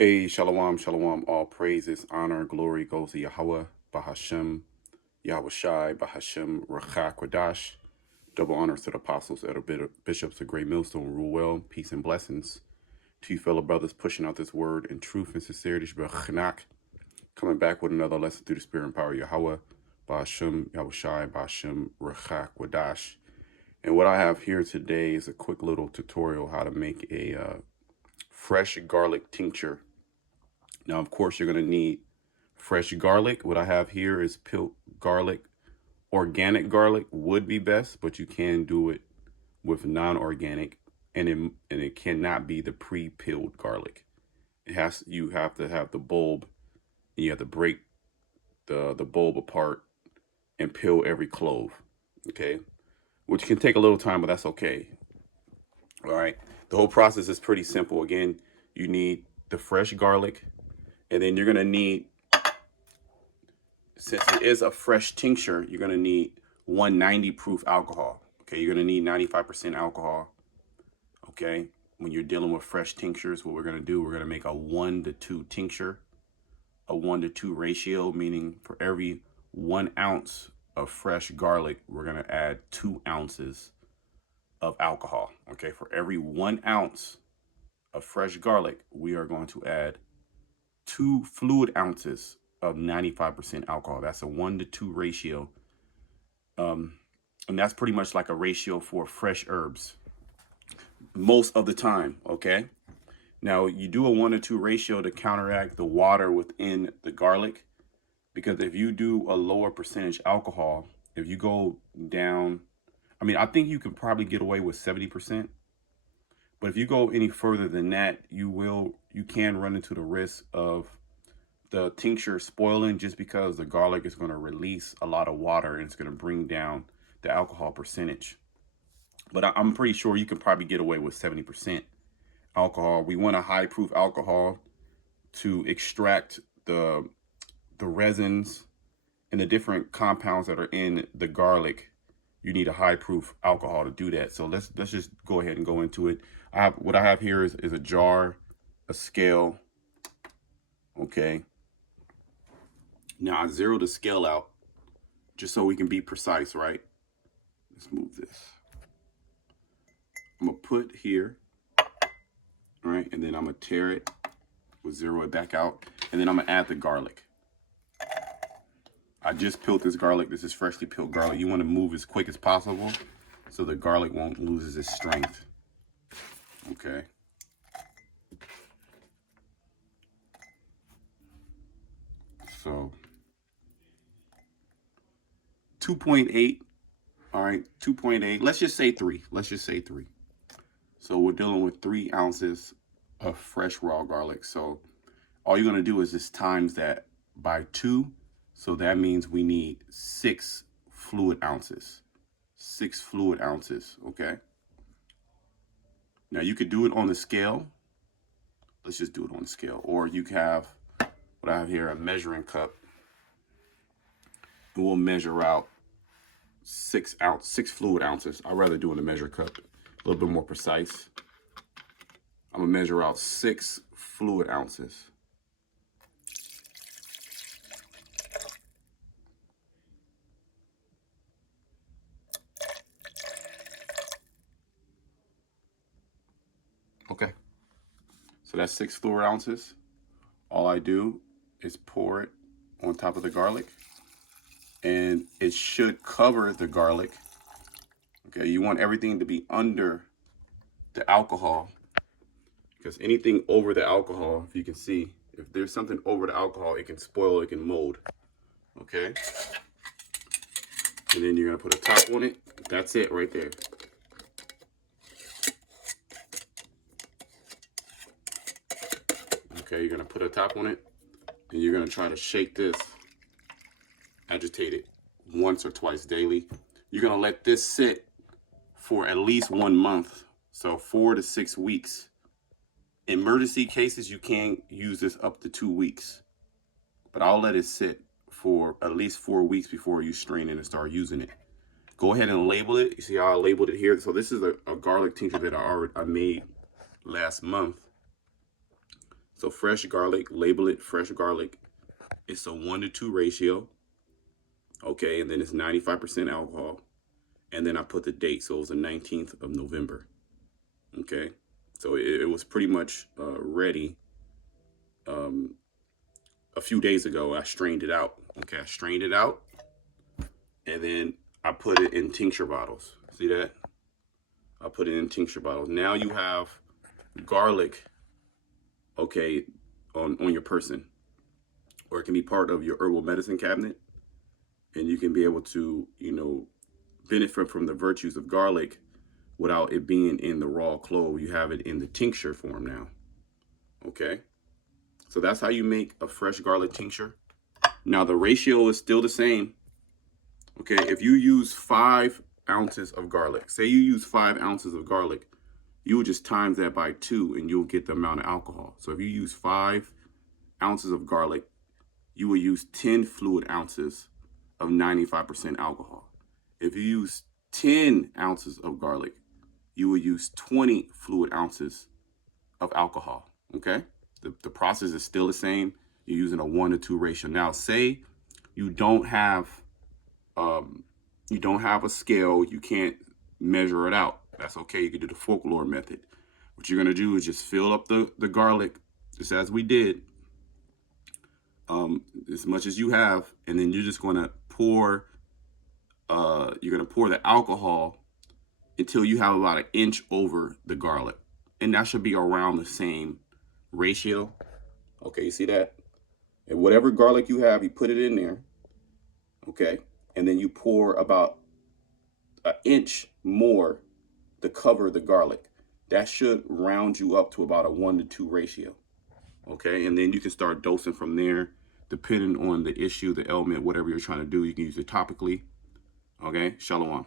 Hey, shalom, shalom. All praises, honor, glory goes to Yahweh, Bahashem, Yahweh Shai, Bahashem, Rachak, Kwadash. Double honors to the apostles, elder bishops, the great millstone, rule well, peace and blessings to you fellow brothers pushing out this word in truth and sincerity. Shbach, coming back with another lesson through the spirit and power of Yahweh, Bahashem, Yahweh Shai, Bahashem, Rachak, Kwadash. And what I have here today is a quick little tutorial how to make a fresh garlic tincture. Now, of course, you're going to need fresh garlic. What I have here is peeled garlic. Organic garlic would be best, but you can do it with non-organic, and it cannot be the pre-peeled garlic. You have to have the bulb, and you have to break the bulb apart and peel every clove. Okay, which can take a little time, but that's okay. All right, the whole process is pretty simple. Again, you need the fresh garlic, and then you're gonna need, since it is a fresh tincture, you're going to need 190 proof alcohol. Okay, you're going to need 95% alcohol. Okay, when you're dealing with fresh tinctures, what we're going to do, we're going to make a 1-to-2 tincture, a 1-to-2 ratio, meaning for every 1 ounce of fresh garlic, we're going to add 2 ounces of alcohol. Okay, for every 1 ounce of fresh garlic, we are going to add 2 fluid ounces of 95% alcohol. That's a 1-to-2 ratio. And that's pretty much like a ratio for fresh herbs most of the time. Okay. Now you do a 1-to-2 ratio to counteract the water within the garlic, because if you do a lower percentage alcohol, if you go down, I mean, I think you can probably get away with 70%. But if you go any further than that, you can run into the risk of the tincture spoiling, just because the garlic is going to release a lot of water and it's going to bring down the alcohol percentage. But I'm pretty sure you can probably get away with 70% alcohol. We want a high proof alcohol to extract the resins and the different compounds that are in the garlic. You need a high proof alcohol to do that. So let's just go ahead and go into it. What I have here is a jar, a scale. Okay. Now I zeroed the scale out just so we can be precise, right? Let's move this. I'm gonna put here, all right, and then I'm gonna tear it, we'll zero it back out, and then I'm gonna add the garlic. I just peeled this garlic. This is freshly peeled garlic. You want to move as quick as possible so the garlic won't lose its strength. Okay. So 2.8. All right, 2.8. Let's just say 3. Let's just say 3. So we're dealing with 3 ounces of fresh raw garlic. So all you're going to do is just times that by 2. So that means we need 6 fluid ounces. 6 fluid ounces, okay? Now you could do it on the scale. Let's just do it on the scale. Or you have what I have here, a measuring cup. And we'll measure out 6 fluid ounces. I'd rather do it in a measure cup, a little bit more precise. I'm gonna measure out 6 fluid ounces. Okay, so that's 6 fluid ounces. All I do is pour it on top of the garlic, and it should cover the garlic. Okay, you want everything to be under the alcohol, because anything over the alcohol, if you can see, if there's something over the alcohol, it can spoil, it can mold. Okay, and then you're gonna put a top on it. That's it right there. Okay, you're gonna put a top on it, and you're gonna try to shake this, agitate it once or twice daily. You're gonna let this sit for at least 1 month, so 4 to 6 weeks. Emergency cases, you can use this up to 2 weeks, but I'll let it sit for at least 4 weeks before you strain it and start using it. Go ahead and label it. You see how I labeled it here? So this is a garlic tincture that I made last month. So fresh garlic, label it fresh garlic. It's a 1-to-2 ratio. Okay, and then it's 95% alcohol. And then I put the date, so it was the 19th of November. Okay, so it was pretty much ready a few days ago. I strained it out. Okay, I strained it out, and then I put it in tincture bottles. See that? I put it in tincture bottles. Now you have garlic, okay, on your person, or it can be part of your herbal medicine cabinet, and you can be able to, benefit from the virtues of garlic without it being in the raw clove. You have it in the tincture form now. Okay, so that's how you make a fresh garlic tincture. Now the ratio is still the same. Okay, if you use 5 ounces of garlic, say you use 5 ounces of garlic, you will just times that by 2 and you'll get the amount of alcohol. So if you use 5 ounces of garlic, you will use 10 fluid ounces of 95% alcohol. If you use 10 ounces of garlic, you will use 20 fluid ounces of alcohol. Okay, the process is still the same. You're using a 1-to-2 ratio. Now, say you don't have a scale, you can't measure it out. That's okay. You can do the folklore method. What you're gonna do is just fill up the garlic, just as we did, as much as you have, and then you're just gonna pour. You're gonna pour the alcohol until you have about 1 inch over the garlic, and that should be around the same ratio. Okay, you see that? And whatever garlic you have, you put it in there. Okay, and then you pour about 1 inch more to cover the garlic. That should round you up to about a 1-to-2 ratio. Okay, and then you can start dosing from there, depending on the issue, the ailment, whatever you're trying to do. You can use it topically. Okay, shalom.